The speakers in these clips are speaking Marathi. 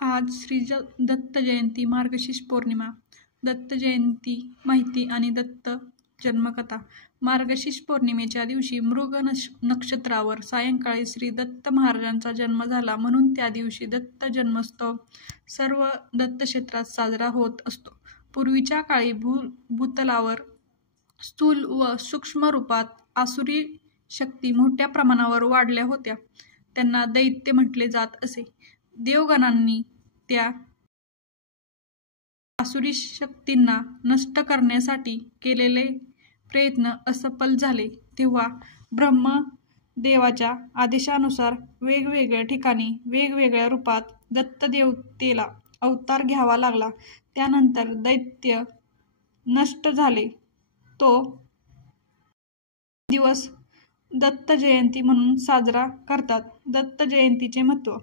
आज दत्त जयंती, मार्गशीर्ष पौर्णिमा. दत्त जयंती माहिती आणि दत्त जन्मकथा. मार्गशीर्ष पौर्णिमेच्या दिवशी मृग नक्षत्रावर सायंकाळी श्री दत्त महाराजांचा जन्म झाला, म्हणून त्या दिवशी दत्त जन्मोत्सव सर्व दत्तक्षेत्रात साजरा होत असतो. पूर्वीच्या काळी भूतलावर स्थूल व सूक्ष्म रूपात आसुरी शक्ती मोठ्या प्रमाणावर वाढल्या होत्या. त्यांना दैत्य म्हटले जात असे. देवगणांनी त्या आसुरी शक्तींना नष्ट करण्यासाठी केलेले प्रयत्न असफल झाले. तेव्हा ब्रह्मदेवाच्या आदेशानुसार वेगवेगळ्या ठिकाणी वेगवेगळ्या रूपात दत्तदेवतेला अवतार घ्यावा लागला. त्यानंतर दैत्य नष्ट झाले. तो दिवस दत्त जयंती म्हणून साजरा करतात. दत्त जयंतीचे महत्त्व.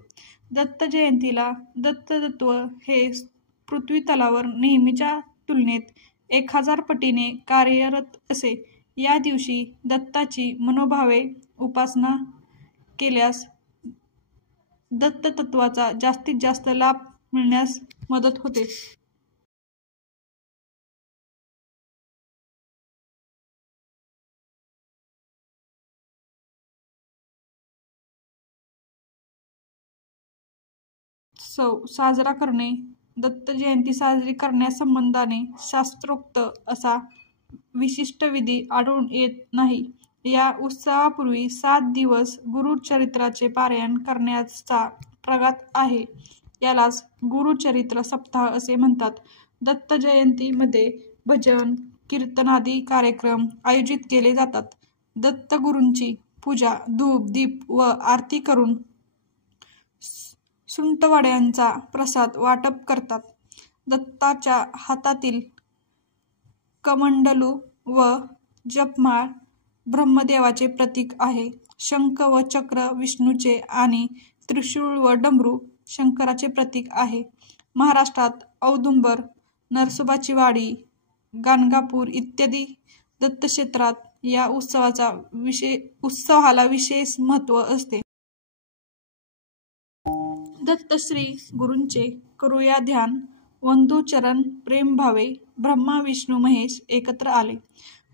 दत्त जयंतीला दत्ततत्व हे पृथ्वीतलावर नेहमीच्या तुलनेत 1000 पटीने कार्यरत असे. या दिवशी दत्ताची मनोभावे उपासना केल्यास दत्ततत्वाचा जास्तीत जास्त लाभ मिळण्यास मदत होते. साजरा करणे. दत्त जयंती साजरी करण्यासंबंधाने शास्त्रोक्त असा विशिष्ट विधी आढळून येत नाही. या उत्सवापूर्वी 7 दिवस गुरुचरित्राचे पारायण करण्याचा प्रघात आहे. यालाच गुरुचरित्र सप्ताह असे म्हणतात. दत्त जयंतीमध्ये भजन, कीर्तनादी कार्यक्रम आयोजित केले जातात. दत्तगुरूंची पूजा, धूप, दीप व आरती करून सुंटवड्यांचा प्रसाद वाटप करतात. दत्ताच्या हातातील कमंडलू व जपमाळ ब्रह्मदेवाचे प्रतीक आहे. शंख व चक्र विष्णूचे आणि त्रिशूळ व डमरू शंकराचे प्रतीक आहे. महाराष्ट्रात औदुंबर, नरसोबाची वाडी, गाणगापूर इत्यादी दत्तक्षेत्रात या उत्सवाला विशेष महत्त्व असते. दत्तश्री गुरूंचे करूया ध्यान. वंदू चरण प्रेमभावे, ब्रह्मा विष्णू महेश एकत्र आले.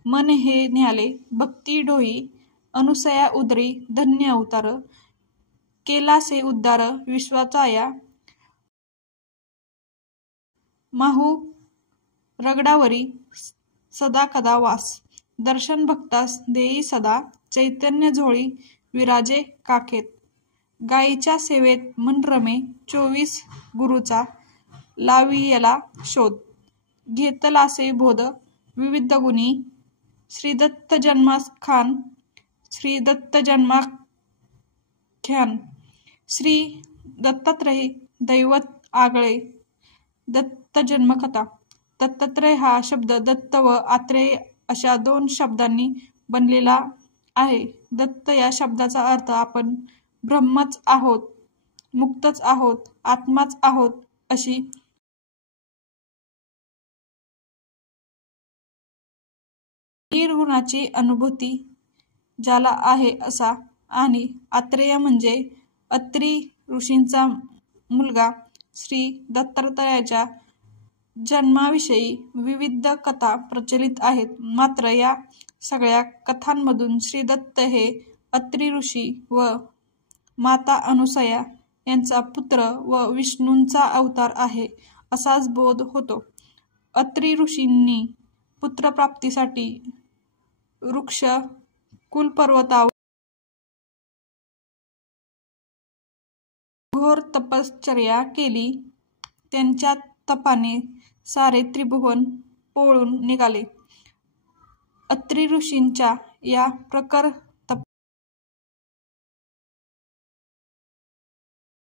मन हे न्याले भक्ती डोही, अनुसया उदरी धन्य अवतार. केलासे उद्धार विश्वाचा या, माहू रगडावरी सदा कदा वास. दर्शन भक्तास देई सदा, चैतन्य झोळी विराजे काखेत. गायीच्या सेवेत मन रमे, 24 गुरुचा लावियला शोध. घेतलासे बोध विविध गुणी, श्रीदत्त जन्माख्यान. श्रीदत्त जन्माख्यान. श्री दत्तात्रय दैवत आगळे. दत्त जन्मकथा. दत्तात्रय हा शब्द दत्त व आत्रेय अशा 2 शब्दांनी बनलेला आहे. दत्त या शब्दाचा अर्थ आपण ब्रह्मच आहोत, मुक्तच आहोत, आत्माच आहोत अशी निर्गुणाची अनुभूती ज्याला आहे असा. आणि आत्रेय म्हणजे अत्री ऋषींचा मुलगा. श्री दत्तात्रयाच्या जन्माविषयी विविध कथा प्रचलित आहेत. मात्र या सगळ्या कथांमधून श्रीदत्त हे अत्री ऋषी व माता अनुसया यांचा पुत्र व विष्णूंचा अवतार आहे असाच बोध होतो. अत्री ऋषींनी पुत्रप्राप्तीसाठी वृक्ष कुलपर्वतावर घोर तपश्चर्या केली. त्यांच्या तपाने सारे त्रिभुवन पोळून निघाले. अत्री ऋषींच्या या प्रखर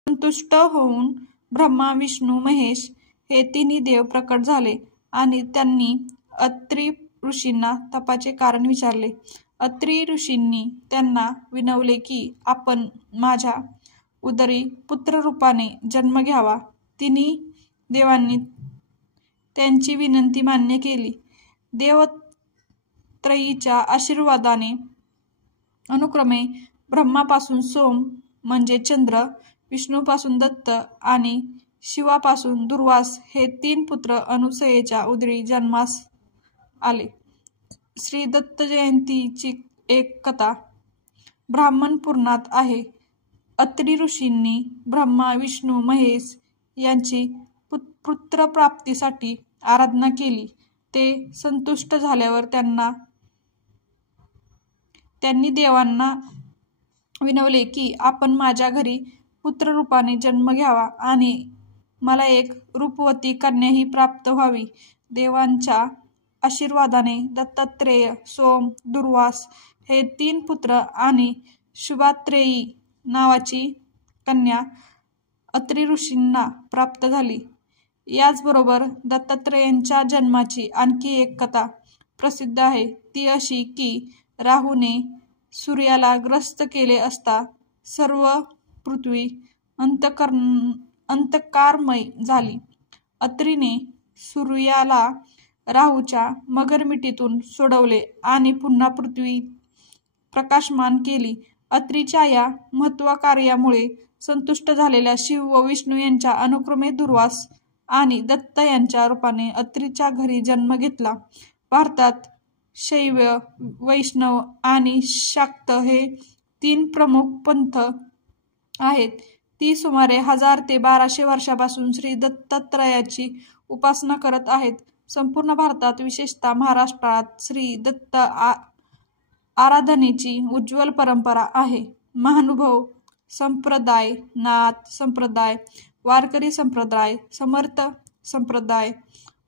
संतुष्ट होऊन ब्रह्मा विष्णू महेश हे 3 देव प्रकट झाले आणि त्यांनी अत्री ऋषींना तपाचे कारण विचारले. अत्री ऋषींनी त्यांना विनवले की आपण माझ्या उदरी पुत्ररूपाने जन्म घ्यावा. 3 देवांनी त्यांची विनंती मान्य केली. देवत्रयीच्या आशीर्वादाने अनुक्रमे ब्रह्मापासून सोम म्हणजे चंद्र, विष्णूपासून दत्त आणि शिवापासून दुर्वास हे 3 पुत्र अनुसयेच्या उदरी जन्मास आले. श्री दत्त जयंतीची एक कथा ब्राह्मण पुराणात आहे. अत्री ऋषींनी ब्रह्मा, विष्णू, महेश यांची पुत्रप्राप्तीसाठी आराधना केली. ते संतुष्ट झाल्यावर त्यांनी देवांना विनवले की आपण माझ्या घरी पुत्ररूपाने जन्म घ्यावा आणि मला एक रूपवती कन्याही प्राप्त व्हावी. देवांच्या आशीर्वादाने दत्तात्रेय, सोम, दुर्वास हे 3 पुत्र आणि शुभात्रेयी नावाची कन्या अत्री ऋषींना प्राप्त झाली. याचबरोबर दत्तात्रेयांच्या जन्माची आणखी एक कथा प्रसिद्ध आहे. ती अशी की राहूने सूर्याला ग्रस्त केले असता सर्व पृथ्वी अंधकारमय झाली. अत्रीने सूर्याला राहूच्या मगरमिठीतून सोडवले आणि पुन्हा पृथ्वी प्रकाशमान केली. अत्रीच्या या महत्त्वकार्यामुळे संतुष्ट झालेल्या शिव व विष्णू यांच्या अनुक्रमे दुर्वास आणि दत्त यांच्या रूपाने अत्रीच्या घरी जन्म घेतला. भारतात शैव, वैष्णव आणि शाक्त हे 3 प्रमुख पंथ आहेत. ती सुमारे 1000 ते 1200 वर्षापासून श्री दत्तात्रयाची उपासना करत आहेत. संपूर्ण भारतात, विशेषतः महाराष्ट्रात श्री दत्त आराधनेची उज्ज्वल परंपरा आहे. महानुभव संप्रदाय, नाथ संप्रदाय, वारकरी संप्रदाय, समर्थ संप्रदाय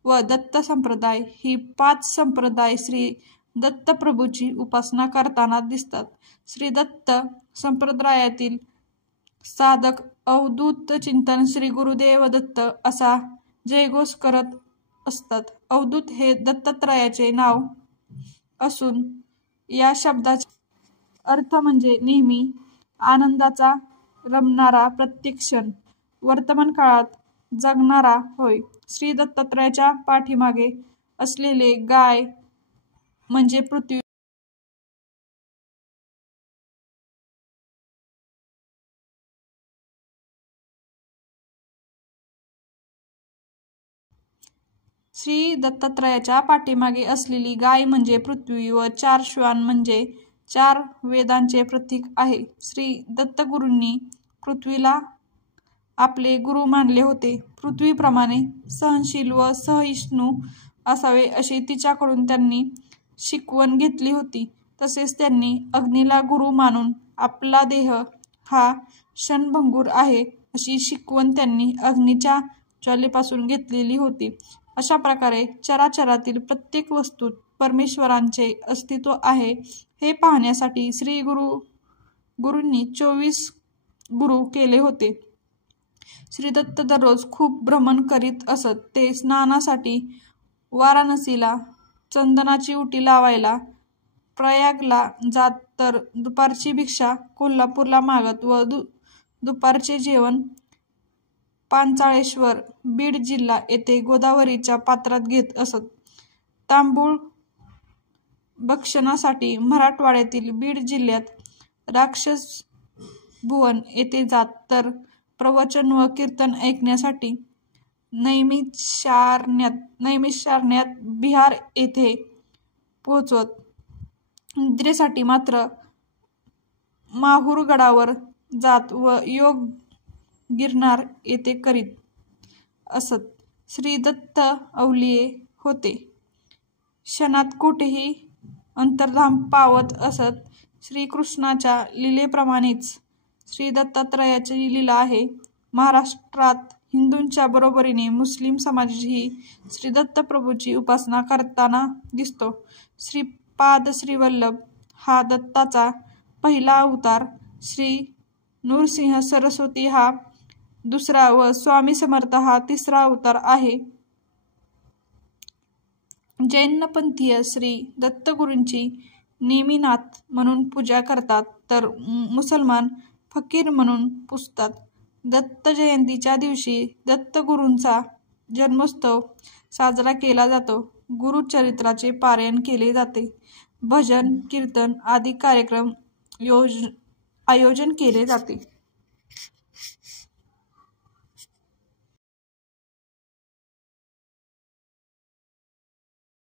व दत्त संप्रदाय ही 5 संप्रदाय श्री दत्तप्रभूची उपासना करताना दिसतात. श्री दत्त संप्रदायातील साधक अवधूत चिंतन श्री गुरुदेव दत्त असा जयघोष करत असतात. अवधूत हे दत्तात्रयाचे नाव असून या शब्दाचा अर्थ म्हणजे नेहमी आनंदाचा रमणारा, प्रत्येक क्षण वर्तमान काळात जगणारा होय. श्री दत्तात्रयाच्या पाठीमागे असलेले गाय म्हणजे पृथ्वी. श्री दत्तात्रयाच्या पाठीमागे असलेली गाय म्हणजे पृथ्वी व 4 श्वान म्हणजे 4 वेदांचे प्रतीक आहे. श्री दत्तगुरूंनी पृथ्वीला आपले गुरु मानले होते. पृथ्वीप्रमाणे सहनशील व सहिष्णू असावे अशी तिच्याकडून त्यांनी शिकवण घेतली होती. तसेच त्यांनी अग्नीला गुरु मानून आपला देह हा क्षणभंगूर आहे अशी शिकवण त्यांनी अग्नीच्या ज्वालेपासून घेतलेली होती. अशा प्रकारे चराचरातील प्रत्येक वस्तूत परमेश्वरांचे अस्तित्व आहे हे पाहण्यासाठी श्री गुरूंनी 24 गुरु केले होते. श्री दत्त दररोज खूप भ्रमण करीत असत. ते स्नानासाठी वाराणसीला, चंदनाची उटी लावायला प्रयागला जात, तर दुपारची भिक्षा कोल्हापूरला मागत व दुपारचे जेवण पांचाळेश्वर, बीड जिल्हा येथे गोदावरीच्या पात्रात घेत असत. तांबूळ भक्षणासाठी मराठवाड्यातील बीड जिल्ह्यात राक्षसभुवन येथे जात, तर प्रवचन व कीर्तन ऐकण्यासाठी नैमिषारण्यात बिहार येथे पोहोचवत. निद्रेसाठी मात्र माहूरगडावर जात व योग गिरनार येथे करीत असत. श्री दत्त अवलिये होते. क्षणात कोठेही अंतर्धान पावत असत. श्रीकृष्णाच्या लीलेप्रमाणेच श्री दत्तात्रयाची लीला आहे. महाराष्ट्रात हिंदूंच्या बरोबरीने मुस्लिम समाजही श्री दत्तप्रभूची उपासना करताना दिसतो. श्रीपाद श्रीवल्लभ हा दत्ताचा पहिला अवतार, श्री नृसिंह सरस्वती हा दुसरा व स्वामी समर्थ हा तिसरा अवतार आहे. जैनपंथीय श्री दत्तगुरूंची नेमिनाथ म्हणून पूजा करतात, तर मुसलमान फकीर म्हणून पूजतात. दत्त जयंतीच्या दिवशी दत्तगुरूंचा जन्मोत्सव साजरा केला जातो. गुरुचरित्राचे पारायण केले जाते. भजन, कीर्तन आदी कार्यक्रम आयोजन केले जाते.